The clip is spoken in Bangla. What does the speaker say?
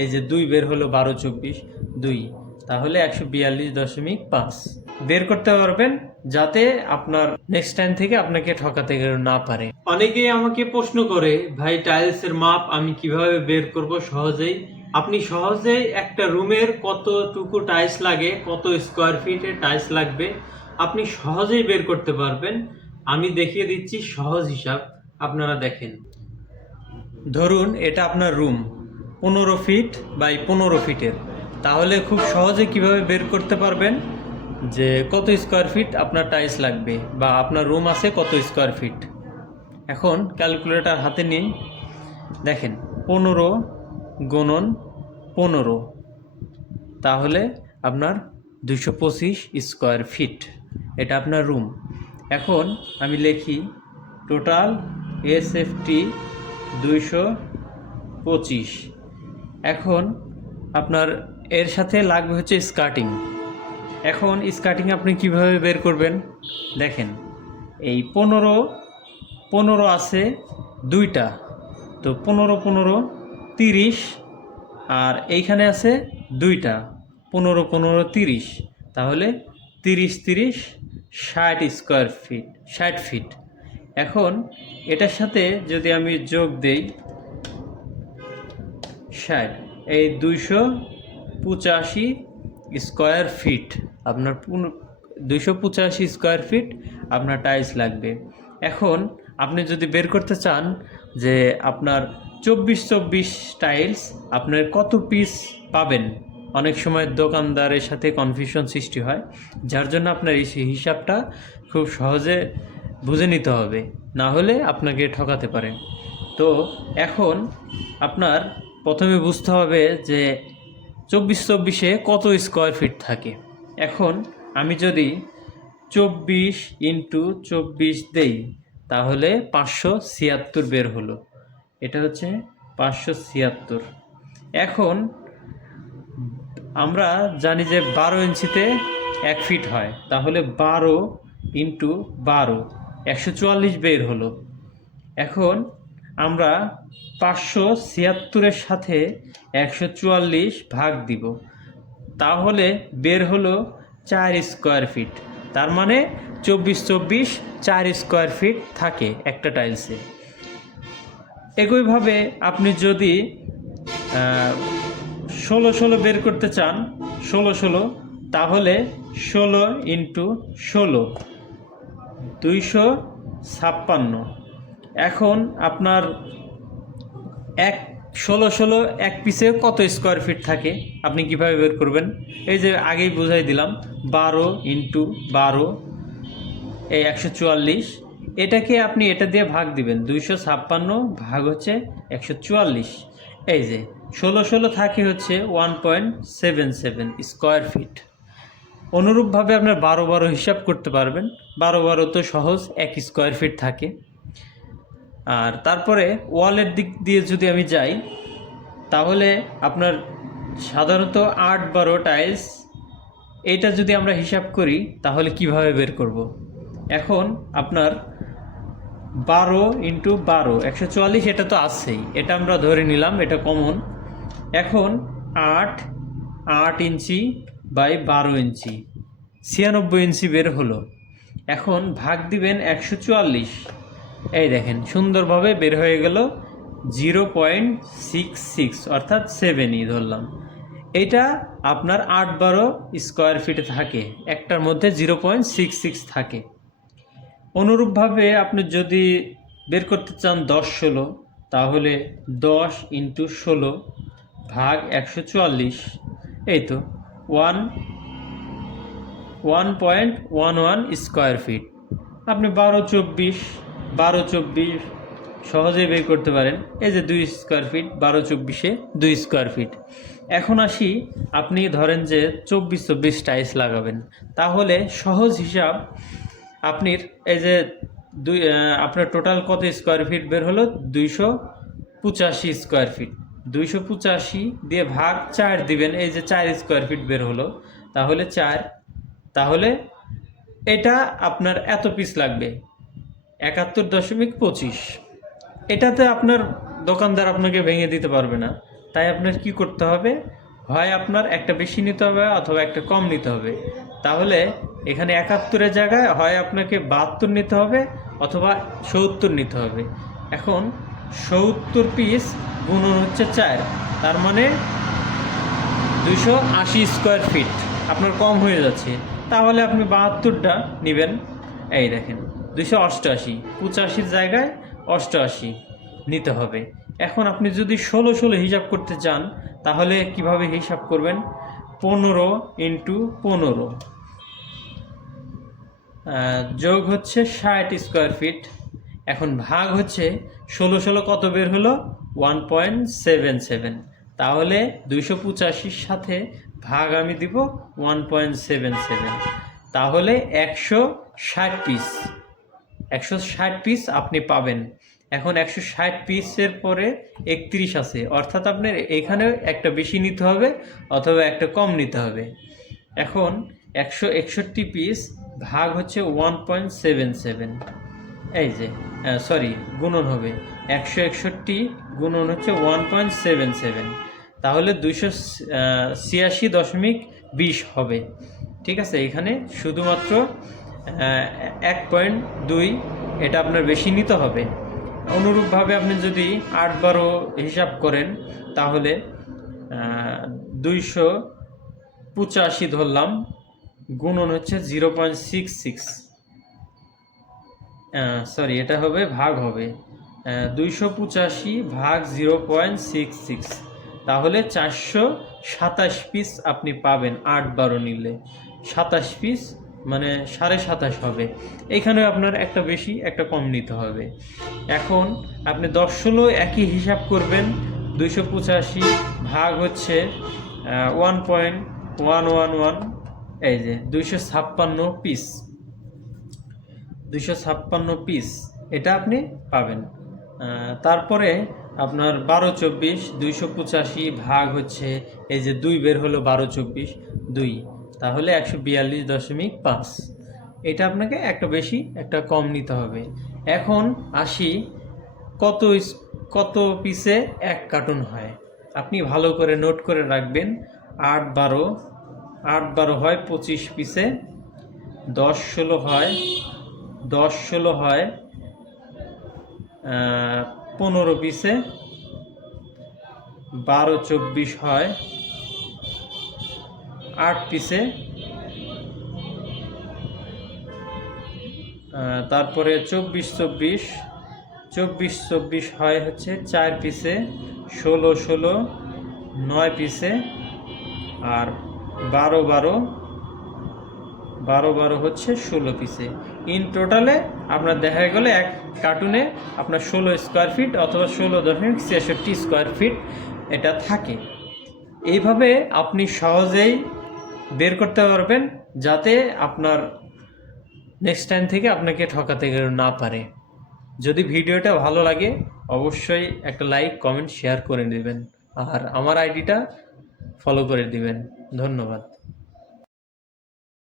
এই যে 2 বের হলো 12 24 2, তাহলে 142.5 বের করতে পারবেন, যাতে আপনার নেক্সট টাইম থেকে আপনাকে ঠকাতে না পারে। অনেকেই আমাকে প্রশ্ন করে, ভাই টাইলসের মাপ আমি কিভাবে বের করব সহজেই? আপনি সহজেই একটা রুমের কতটুকু টাইলস লাগে, কত স্কোয়ার ফিটের টাইলস লাগবে আপনি সহজেই বের করতে পারবেন। আমি দেখিয়ে দিচ্ছি সহজ হিসাব, আপনারা দেখেন। ধরুন এটা আপনার রুম 15 ফিট বাই 15 ফিটের, তাহলে খুব সহজে কিভাবে বের করতে পারবেন যে কত স্কোয়ার ফিট আপনার টাইলস লাগবে বা আপনার রুম আছে কত স্কোয়ার ফিট। এখন ক্যালকুলেটর হাতে নিন, দেখেন 15 গুণন 15, তাহলে আপনার 225 স্কোয়ার ফিট, এটা আপনার রুম। এখন আমি লিখি টোটাল এসএফটি 225। এখন আপনার এর সাথে লাগবে হচ্ছে স্কার্টিং। এখন স্কার্টিং আপনি কিভাবে বের করবেন দেখেন, এই 15 আছে দুইটা, তো 15 15 30, আর এইখানে আছে দুইটা 15 15 30, তাহলে 30 30 60 স্কোয়ার ফিট, 60 ফিট। এখন এটার সাথে যদি আমি যোগ দেই 60, এই 285 স্কোয়ার ফিট আপনার 285 স্কোয়ার ফিট আপনার টাইলস লাগবে। এখন আপনি যদি বের করতে চান যে আপনার 24 টাইলস আপনার কত পিস পাবেন, অনেক সময় দোকানদারের সাথে কনফিউশন সৃষ্টি হয়, যার জন্য আপনার এই হিসাবটা খুব সহজে বুঝে নিতে হবে, না হলে আপনাকে ঠকাতে পারে। তো এখন আপনার প্রথমে বুঝতে হবে যে 24 কত স্কোয়ার ফিট থাকে। এখন আমি যদি 24 ইন্টু 24 দেই, তাহলে 576 বের হলো, এটা হচ্ছে 576। এখন আমরা জানি যে 12 ইঞ্চিতে 1 ফিট হয়, তাহলে 12 ইন্টু 12 144 বের হলো। এখন আমরা 576-এর সাথে 144 ভাগ দিব, তাহলে বের হলো 4 স্কোয়ার ফিট। তার মানে 24 4 স্কোয়ার ফিট থাকে একটা টাইলসে। একইভাবে আপনি যদি 16 বের করতে চান, 16 তাহলে 16 ইন্টু 16 256। এখন আপনার 16 এক পিসে কত স্কোয়ার ফিট থাকে আপনি কিভাবে বের করবেন? এই যে আগেই বুঝাই দিলাম, 12 ইন্টু 12 এই 144, এটাকে আপনি এটা দিয়ে ভাগ দিবেন, 256 ভাগ হচ্ছে 144। এই যে 16 থাকে হচ্ছে 1.77 স্কোয়ার ফিট। অনুরূপভাবে আপনার 12 হিসাব করতে পারবেন, 12 তো সহজ, 1 স্কোয়ার ফিট থাকে। আর তারপরে ওয়ালের দিক দিয়ে যদি আমি যাই, তাহলে আপনার সাধারণত 8-12 টাইলস, এইটা যদি আমরা হিসাব করি তাহলে কিভাবে বের করব? এখন আপনার 12 ইন্টু 12 144, এটা তো আছেই, এটা আমরা ধরে নিলাম, এটা কমন। এখন 8 ইঞ্চি বাই 12 ইঞ্চি 96 ইঞ্চি বের হলো। এখন ভাগ দিবেন 144, এই দেখেন সুন্দরভাবে বের হয়ে গেল 0.66, অর্থাৎ 7ই ধরলাম। এইটা আপনার 8-12 স্কোয়ার ফিটে থাকে, একটার মধ্যে 0.66 থাকে। অনুরূপভাবে আপনি যদি বের করতে চান 10-16, তাহলে 10 ইন্টু 16 ভাগ 144, এই তো 1.11 স্কোয়ার ফিট। আপনি 12-24 সহজেই বের করতে পারেন। এই যে 2 স্কোয়ার ফিট, 12-24-এ 2 স্কোয়ার ফিট। এখন আসি, আপনি ধরেন যে 24 টাইলস লাগাবেন, তাহলে সহজ হিসাব, আপনি এই যে আপনার টোটাল কত স্কোয়ার ফিট বের হলো? 285 স্কোয়ার ফিট। 285 দিয়ে ভাগ 4 দিবেন, এই যে 4 স্কোয়ার ফিট বের হলো, তাহলে 4, তাহলে এটা আপনার এত পিস লাগবে 71.25। এটাতে আপনার দোকানদার আপনাকে ভেঙে দিতে পারবে না, তাই আপনার কি করতে হবে, হয় আপনার একটা বেশি নিতে হবে অথবা একটা কম নিতে হবে। তাহলে এখানে 71-এর জায়গায় হয় আপনাকে 72 নিতে হবে অথবা 70 নিতে হবে। এখন 70 পিস গুণন হচ্ছে 4, তার মানে 280 স্কোয়ার ফিট আপনার কম হয়ে যাচ্ছে। তাহলে আপনি 72টা নেবেন। এই দেখেন 288, 85-র জায়গায় 88 নিতে হবে। এখন আপনি যদি 16 হিসাব করতে চান তাহলে কিভাবে হিসাব করবেন, 15 × 15 যোগ হচ্ছে 60 স্কোয়ার ফিট। এখন ভাগ হচ্ছে 16 কত বের হলো, 1.77। তাহলে 285-র সাথে ভাগ আমি দিব 1.77, তাহলে 160 পিস, 160 পিস আপনি পাবেন। এখন 160 পিসের পরে 31 আছে, অর্থাৎ আপনার এখানে একটা বেশি নিতে হবে অথবা একটা কম নিতে হবে। এখন 161 পিস ভাগ হচ্ছে 1.77, এই যে সরি গুণন হবে 161 গুণন হচ্ছে 1.77, তাহলে 286.20 হবে। ঠিক আছে, এখানে শুধুমাত্র 1.2 এটা আপনার বেশি নিতে হবে। অনুরূপভাবে আপনি যদি 8-12 হিসাব করেন তাহলে 285 ধরলাম, গুণন হচ্ছে 0.66, সরি এটা হবে ভাগ হবে 285 ভাগ 0.66, তাহলে 427 পিস আপনি পাবেন 8-12 নিলে। 27 পিস মানে 27.5 হবে। এখানে আপনার একটা বেশি একটা কম নিতে হবে। এখন আপনি 10-16 একই হিসাব করবেন, 285 ভাগ হচ্ছে 1.111, এই যে 256 পিস, 256 পিস এটা আপনি পাবেন। তারপরে আপনার 12-24, 285 ভাগ হচ্ছে এই যে 2 বের হলো 12-24 2, তাহলে 142.5। এটা আপনাকে একটা বেশি একটা কম নিতে হবে। এখন আসি কত পিসে 1 কার্টুন হয়। আপনি ভালো করে নোট করে রাখবেন। 8-12 হয় 25 পিসে, 10-16 হয় 15 পিসে, 12-24 হয় 8 পিসে, তারপরে 24-24 হয় হচ্ছে 4 পিসে, 16-16 9 পিসে, আর 12-12 হচ্ছে 16 পিসে। ইন টোটালে আপনার দেখা গেলে এক কার্টুনে আপনার 16 স্কোয়ার ফিট অথবা 16.66 স্কোয়ার ফিট এটা থাকে। এইভাবে আপনি সহজেই বের করতে পারবেন, যাতে আপনার নেক্সট টাইম থেকে আপনাকে ঠকাতে না পারে। যদি ভিডিওটা ভালো লাগে অবশ্যই একটা লাইক কমেন্ট শেয়ার করে দেবেন, আর আমার আইডিটা ফলো করে দিবেন। ধন্যবাদ।